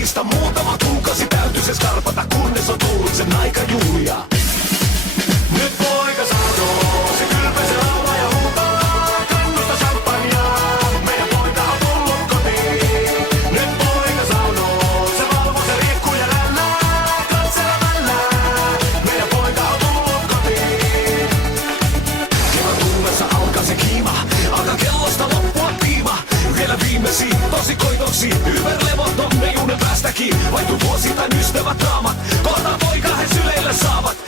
niistä muutama kuukausi täytyy se skarpata, kunnes on tullut sen aika Julia. Nyt poika sanoo, se kylpee laulaa ja huutaa, kannusta champagnea, meidän poika on tullut kotiin. Nyt poika sanoo, se valvoo, se riikkuu ja rällää, katselemalla, meidän poika on tullut kotiin. Kevät tullessa alkaa se kiima, alkaa kellosta loppua piima. Vielä viimeisiin tosikoitoksi, yberlevoton ne junen päästäkin. Vaihtuu vuosittain ystävät raamat, kohta poika he syleille saavat.